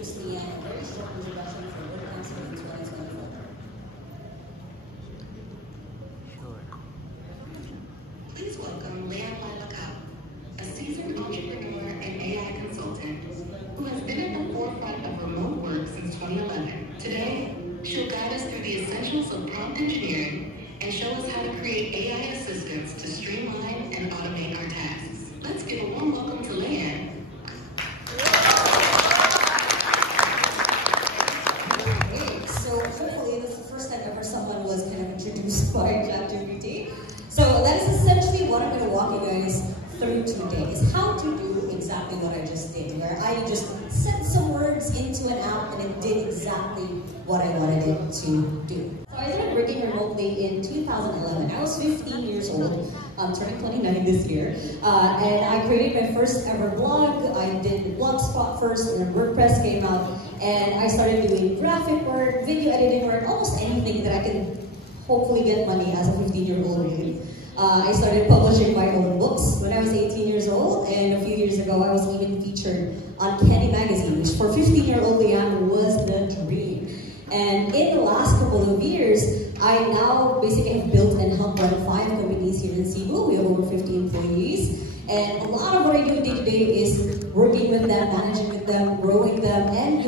introduce Leanne a very short introduction for what counseling in 2024. Please welcome Leanne Lalakau, a seasoned entrepreneur and AI consultant who has been at the forefront of remote work since 2011. Today, she'll guide us through the essentials of prompt engineering and show us how to create AI assistants to streamline and automate our tasks. Let's give a warm welcome to Leanne. Okay, so hopefully this is the first time ever someone was kind of introduced by ChatGPT. So that is essentially what I'm going to walk you guys through today, is how to do exactly what I just did, where I just sent some words into an app and it did exactly what I wanted it to do. So I started working remotely in 2011. I was 15 years old, turning 29 this year, and I created my first ever blog. I did Blogspot first, and then WordPress came out, and I started doing graphic work, video editing work, almost anything that I could hopefully get money as a 15-year-old really. I started publishing my own books when I was 18 years old, and a few years ago I was even featured on Candy Magazine, which for 15-year-old Leanne was the dream. And in the last couple of years, I now basically have built and helped run 5 companies here in Cebu. We have over 50 employees, and a lot of what I do day to day is working with them, managing with them, growing them, and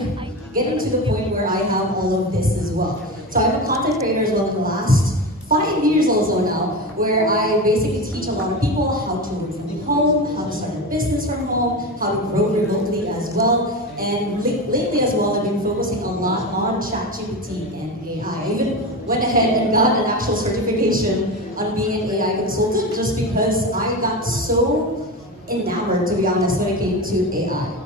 getting to the point where I have all of this as well. So I'm a content creator as well for the last 5 years also now, where I basically teach a lot of people how to work from home, how to start a business from home, how to grow remotely as well. And lately as well, I've been focusing a lot on ChatGPT and AI. I even went ahead and got an actual certification on being an AI consultant just because I got so enamored, to be honest, when it came to AI.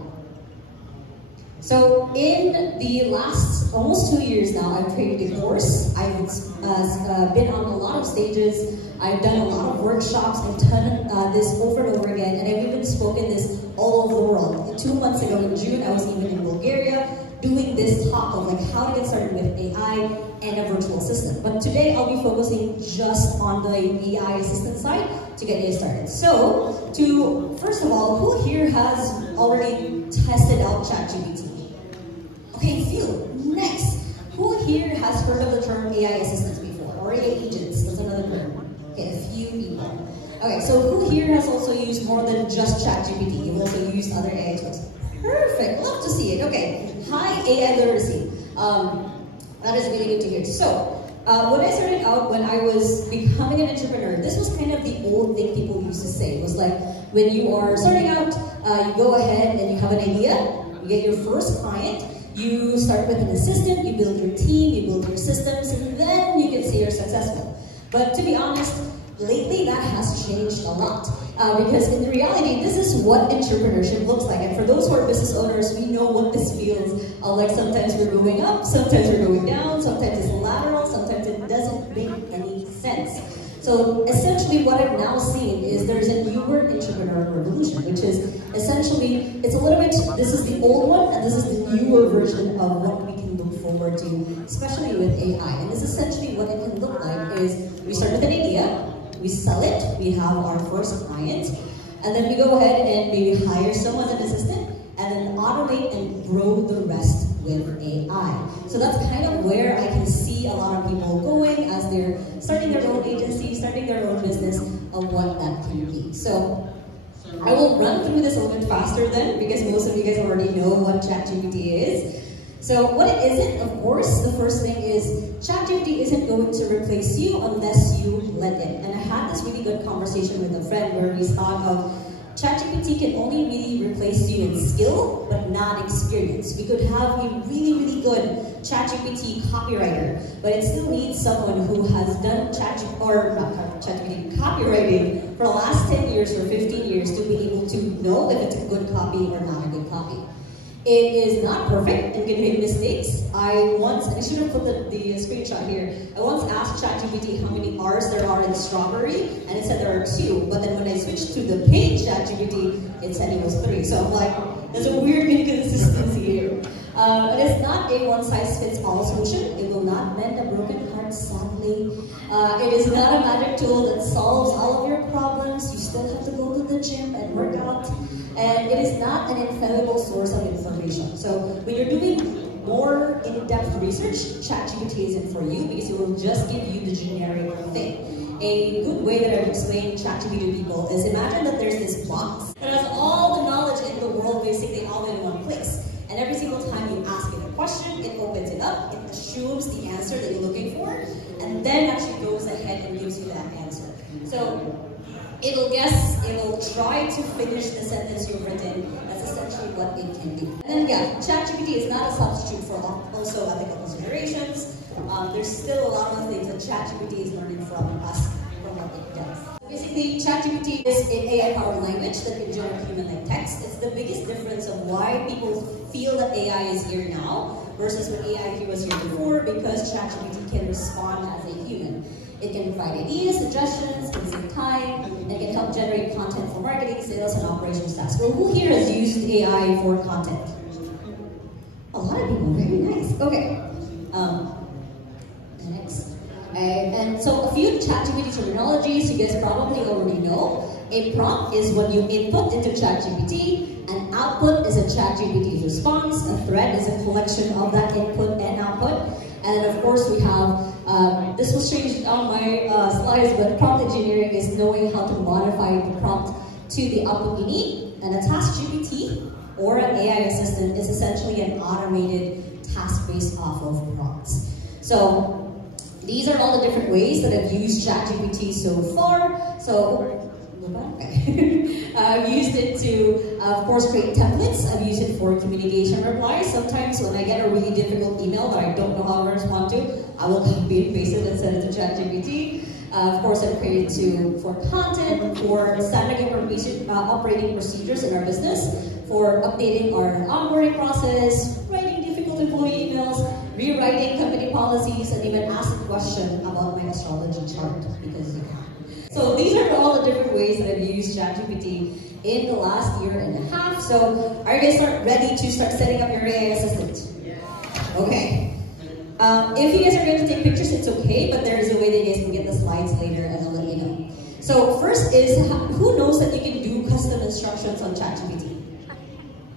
So in the last almost 2 years now, I've created a course. I've been on a lot of stages. I've done a lot of workshops. I've done this over and over again, and I've even spoken this all over the world. 2 months ago in June, I was even in Bulgaria doing this talk of like how to get started with AI and a virtual assistant. But today I'll be focusing just on the AI assistant side to get you started. So, first of all, who here has already tested out ChatGPT? Okay, few. Next, who here has heard of the term AI assistants before? Or AI agents, that's another term. Okay, a few people. Okay, so who here has also used more than just ChatGPT? You've also used other AI tools. Perfect, love to see it. Okay, high AI literacy. That is really good to hear. So, when I started out, when I was becoming an entrepreneur, this was kind of the old thing people used to say. It was like, when you are starting out, you go ahead and you have an idea, you get your first client, you start with an assistant, you build your team, you build your systems, and then you can say you're successful. But to be honest, lately that has changed a lot. Because in reality, this is what entrepreneurship looks like. And for those who are business owners, we know what this feels like. Sometimes we're going up, sometimes we're going down, sometimes it's lateral, sometimes it doesn't make any sense. So essentially what I've now seen is there's a newer entrepreneur revolution, which is essentially, it's a little bit, this is the old one, and this is the newer version of what we can look forward to, especially with AI. And this essentially what it can look like is, we start with an idea, we sell it, we have our first client, and then we go ahead and maybe hire someone as an assistant, and then automate and grow the rest with AI. So that's kind of where I can see a lot of people going as they're starting their own agency, starting their own business, of what that can be. So I will run through this a little bit faster then, because most of you guys already know what ChatGPT is. So what it isn't, of course, the first thing is ChatGPT isn't going to replace you unless you let it. And I had this really good conversation with a friend where we thought of ChatGPT can only really replace you in skill, but not experience. We could have a really, really good ChatGPT copywriter, but it still needs someone who has done ChatGPT copywriting for the last 10 years or 15 years to be able to know if it's a good copy or not a good copy. It is not perfect and can make mistakes. I should have put the screenshot here. I once asked ChatGPT how many R's there are in strawberry, and it said there are 2. But then when I switched to the paid ChatGPT, it said it was 3. So I'm like, there's a weird inconsistency here. But it's not not a one-size-fits-all solution. It will not mend a broken heart, sadly. It is not a magic tool that solves all of your problems. You still have to go to the gym and work out. And it is not an infallible source of information. So when you're doing more in-depth research, ChatGPT isn't for you because it will just give you the generic thing. A good way that I've explained ChatGPT to people is imagine that there's this box that has all the knowledge in the world basically all in one place. And every single time you ask it a question, it opens it up, it assumes the answer that you're looking for, and then actually goes ahead and gives you that answer. So it'll guess, it'll try to finish the sentence you've written. That's essentially what it can do. And then yeah, ChatGPT is not a substitute for also ethical considerations. There's still a lot of things that ChatGPT is learning from us, from what it does. Basically, ChatGPT is an AI-powered language that can generate human-like text. It's the biggest difference of why people feel that AI is here now versus when AI was here before, because ChatGPT can respond as a human. It can provide ideas, suggestions, can save time, and can help generate content for marketing, sales, and operations tasks. Well, who here has used AI for content? A lot of people, very nice. Okay. Next. And so a few ChatGPT terminologies you guys probably already know. A prompt is what you input into ChatGPT. An output is a ChatGPT response. A thread is a collection of that input and output. And then of course we have, this was changed on my slides, but prompt engineering is knowing how to modify the prompt to the output you need. And a task GPT or an AI assistant is essentially an automated task based off of prompts. So these are all the different ways that I've used ChatGPT so far. So I've used it to, of course, create templates. I've used it for communication replies. Sometimes when I get a really difficult email that I don't know how to respond to, I will copy and paste it and send it to ChatGPT. Of course, I've created for content, for standard operating procedures in our business, for updating our onboarding process, writing difficult employee emails, rewriting company policies, and even ask a question about my astrology chart, because you can. So these are all the different ways that I've used ChatGPT in the last year and a half. So are you guys ready to start setting up your AI assistant? Okay. If you guys are going to take pictures, it's okay, but there is a way that you guys can get the slides later and I'll let you know. So first is, who knows that you can do custom instructions on ChatGPT?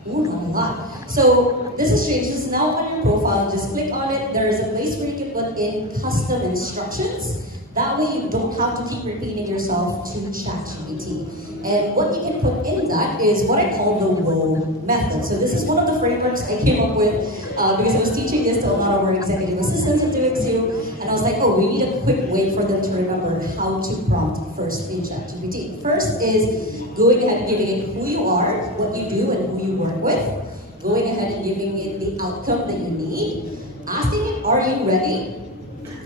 Ooh, not a lot. So this is strange. This is now on your profile. Just click on it. There is a place where you can put in custom instructions. That way you don't have to keep repeating yourself to ChatGPT. And what you can put in that is what I call the WOW method. So this is one of the frameworks I came up with because I was teaching this to a lot of our executive assistants at DoingZoo, and I was like, oh, we need a quick way for them to remember how to prompt first in ChatGPT. First is going ahead and giving it who you are, what you do, and who you work with. Going ahead and giving it the outcome that you need. Asking it, are you ready?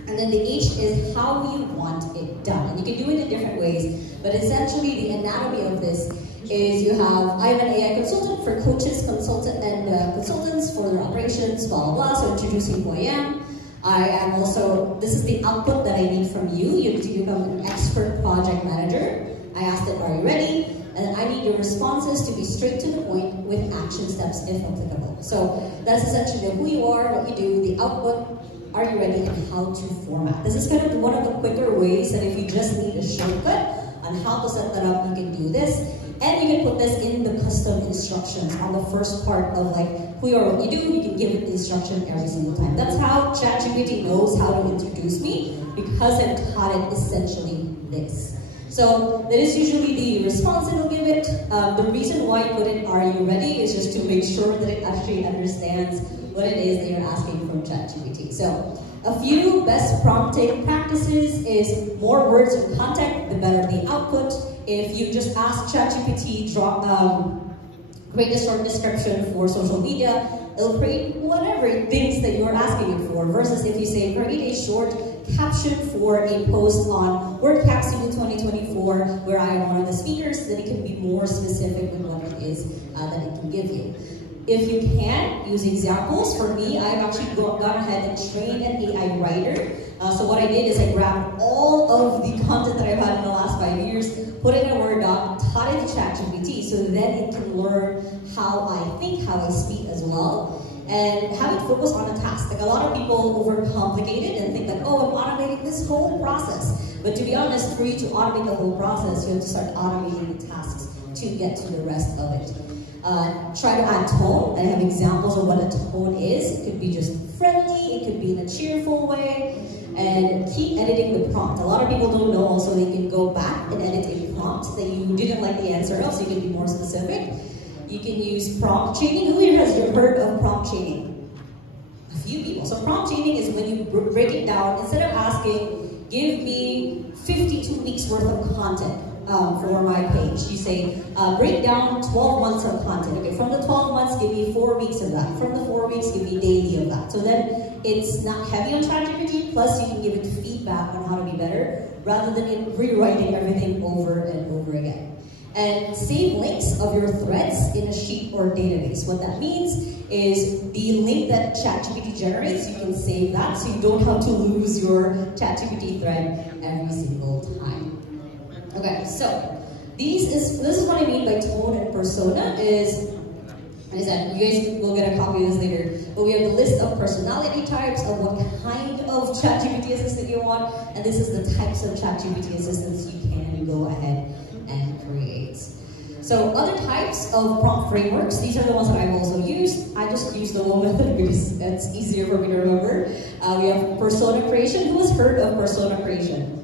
And then the H is how you want it done. And you can do it in different ways, but essentially the anatomy of this is you have, I'm an AI consultant for coaches, consultants for their operations, blah, blah, blah. So introducing who I am. I am also, this is the output that I need from you. You need to become an expert project manager. I asked it, are you ready? And then I need your responses to be straight to the point with action steps if applicable. So that's essentially who you are, what you do, the output, are you ready, and how to format. This is kind of one of the quicker ways that if you just need a shortcut on how to set that up, you can do this. And you can put this in the custom instructions on the first part of like who you are, what you do. You can give it the instruction every single time. That's how ChatGPT knows how to introduce me, because I've taught it essentially this. So that is usually the response it'll give it. The reason why I put in "Are you ready?" is just to make sure that it actually understands what it is that you're asking from ChatGPT. So a few best prompting practices is more words and content, the better the output. If you just ask ChatGPT, create a short description for social media, it'll create whatever it thinks that you're asking it for, versus if you say, create a short caption for a post on WordCamp Cebu 2024, where I am one of the speakers, then it can be more specific with what it is that it can give you. If you can, use examples. For me, I've actually gone ahead and trained an AI writer. So what I did is I grabbed all of the content that I've had in the last 5 years, put it in a Word doc, taught it to ChatGPT, so then it can learn how I think, how I speak as well. and have it focus on a task. Like a lot of people overcomplicate it and think that, oh, I'm automating this whole process. But to be honest, for you to automate the whole process, you have to start automating the tasks to get to the rest of it. Try to add tone. I have examples of what a tone is. It could be just friendly, it could be in a cheerful way, and keep editing the prompt. A lot of people don't know also they can go back and edit a prompt that you didn't like the answer of, so you can be more specific. You can use prompt chaining. Who here has heard of prompt chaining? A few people. So prompt chaining is when you break it down, instead of asking, give me 52 weeks worth of content for my page. You say, break down 12 months of content. Okay, from the 12 months, give me 4 weeks of that. From the 4 weeks, give me daily of that. So then it's not heavy on ChatGPT, plus you can give it feedback on how to be better, rather than it rewriting everything over and over again. And save links of your threads in a sheet or database. What that means is the link that ChatGPT generates, you can save that so you don't have to lose your ChatGPT thread every single time. Okay, so this is what I mean by tone and persona is that you guys will get a copy of this later, but we have the list of personality types of what kind of ChatGPT assistant you want, and this is the types of ChatGPT assistants you can go ahead and create. So other types of prompt frameworks, these are the ones that I've also used. I just use the one method because that's easier for me to remember. We have persona creation. Who has heard of persona creation?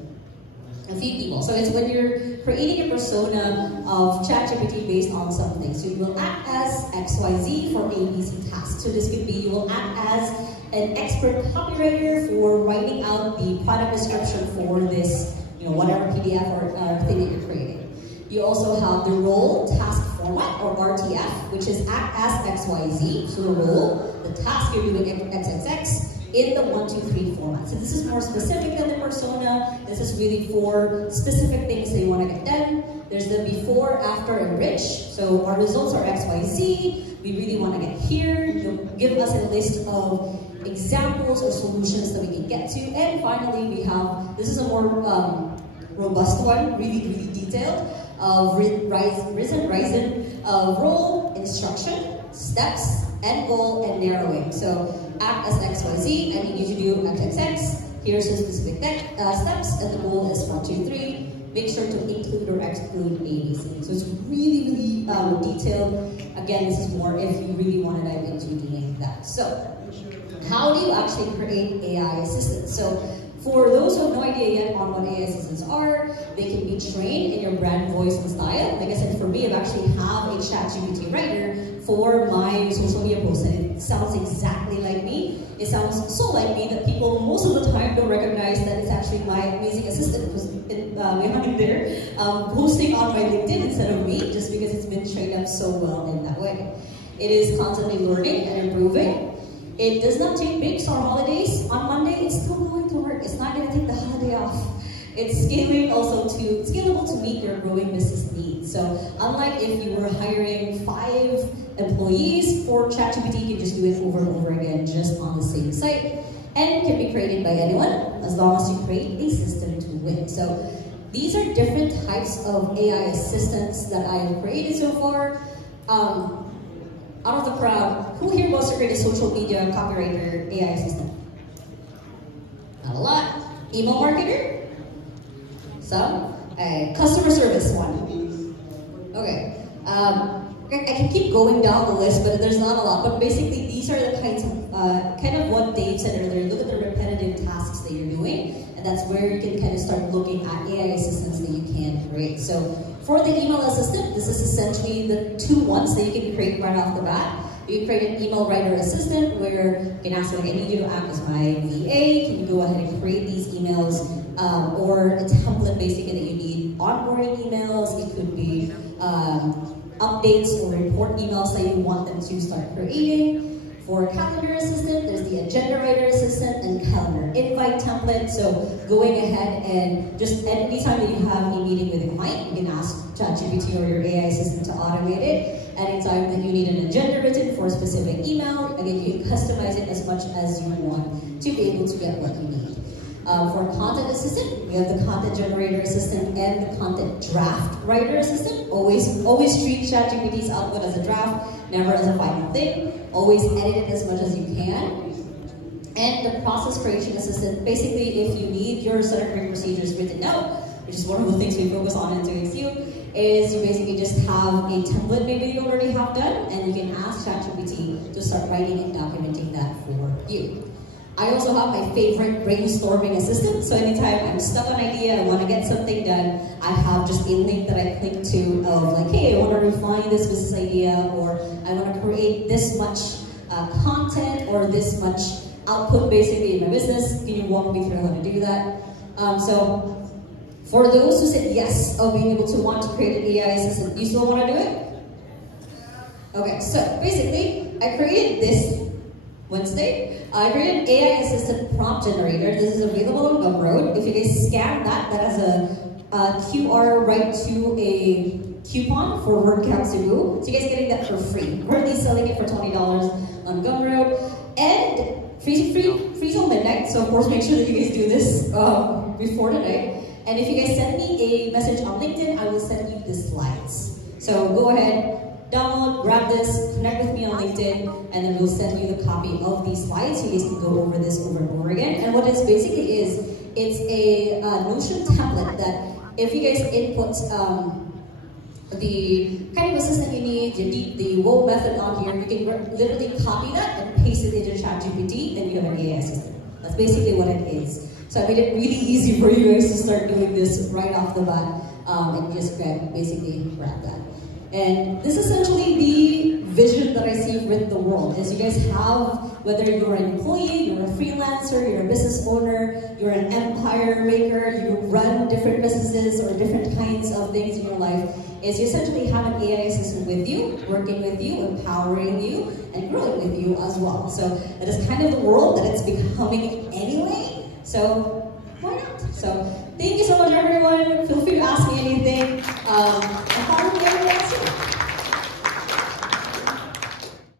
A few people. So it's when you're creating a persona of ChatGPT based on something. So you will act as XYZ for ABC tasks. So this could be you will act as an expert copywriter for writing out the product description for this, whatever PDF or thing that you're creating. You also have the role task format, or RTF, which is act as XYZ. So the role, the task you're doing XXX in the 1, 2, 3 format. So this is more specific than the persona. This is really for specific things that you want to get done. There's the before, after, and rich. So our results are XYZ. We really want to get here. You'll give us a list of examples or solutions that we can get to. And finally, we have, this is a more robust one, really, really detailed, of Ryzen role, instruction, steps, end goal, and narrowing. So act as XYZ, and you need to do XXX. Here's the specific steps, and the goal is 1, 2, 3. Make sure to include or exclude ABC. So it's really, really detailed. Again, this is more if you really want to dive into doing that. So how do you actually create AI assistants? So for those who have no idea yet on what AI assistants are, they can be trained in your brand voice and style. Like I said, for me, I actually have a ChatGPT writer for my social media posts, and it sounds exactly like me. It sounds so like me that people most of the time don't recognize that it's actually my amazing assistant who's behind there posting on my LinkedIn instead of me, just because it's been trained up so well in that way. It is constantly learning and improving. It does not take breaks or holidays. On Monday, it's still going to work. It's not going to take the holiday off. It's scalable to meet your growing business needs. So unlike if you were hiring 5 employees for ChatGPT, you can just do it over and over again just on the same site. And can be created by anyone as long as you create a system to win. So these are different types of AI assistants that I have created so far. Out of the crowd, who here wants to create a social media copywriter AI assistant? Not a lot. Email marketer? Some? A customer service one. Okay. I can keep going down the list, but there's not a lot. But basically, these are the kinds of, kind of what Dave said earlier, look at the repetitive tasks that you're doing, and that's where you can kind of start looking at AI assistants that you can create. So for the email assistant, this is essentially the 2 ones that you can create right off the bat. You can create an email writer assistant where you can ask, like, I need you to act as my VA. Can you go ahead and create these emails? Or a template basically that you need onboarding emails. It could be updates or report emails that you want them to start creating. For calendar assistant, there's the agenda writer assistant and calendar invite template. So going ahead and just anytime that you have a meeting with a client, you can ask ChatGPT or your AI assistant to automate it. Anytime that you need an agenda written for a specific email, again, you can customize it as much as you want to be able to get what you need. For content assistant, we have the content generator assistant and the content draft writer assistant. Always treat ChatGPT's output as a draft, never as a final thing. Always edit it as much as you can. And the process creation assistant, basically if you need your standard procedures written out, which is one of the things we focus on in 2XU, is you basically just have a template maybe you already have done, and you can ask ChatGPT to start writing and documenting that for you. I also have my favorite brainstorming assistant, so anytime I'm stuck on an idea, I want to get something done, I have just a link that I click to of like, hey, I want to refine this business idea, or I want to create this much content, or this much output basically in my business. Can you walk me through how to do that? So for those who said yes of being able to want to create an AI assistant, you still want to do it? Okay, so basically, I created this Wednesday. I created an AI assistant prompt generator. This is available on Gumroad. If you guys scan that, that has a QR right to a coupon for WordCamp Cebu. So you guys getting that for free. Currently selling it for $20 on Gumroad. And free till midnight, so of course make sure that you guys do this before tonight. And if you guys send me a message on LinkedIn, I will send you the slides. So go ahead, download, grab this, connect with me on LinkedIn, and then we'll send you the copy of these slides so you guys can go over this over and over again. And what this basically is, it's a Notion template that if you guys input the kind of assistant you need the whoa method on here, you can literally copy that and paste it into ChatGPT, and you have an AI assistant. That's basically what it is. So I made it really easy for you guys to start doing this right off the bat, and just basically grab that. And this is essentially the vision that I see with the world, is you guys have, whether you're an employee, you're a freelancer, you're a business owner, you're an empire maker, you run different businesses or different kinds of things in your life, is you essentially have an AI assistant with you, working with you, empowering you, and growing with you as well. So that is kind of the world that it's becoming anyway. So why not? So thank you so much, everyone. Feel free to ask me anything.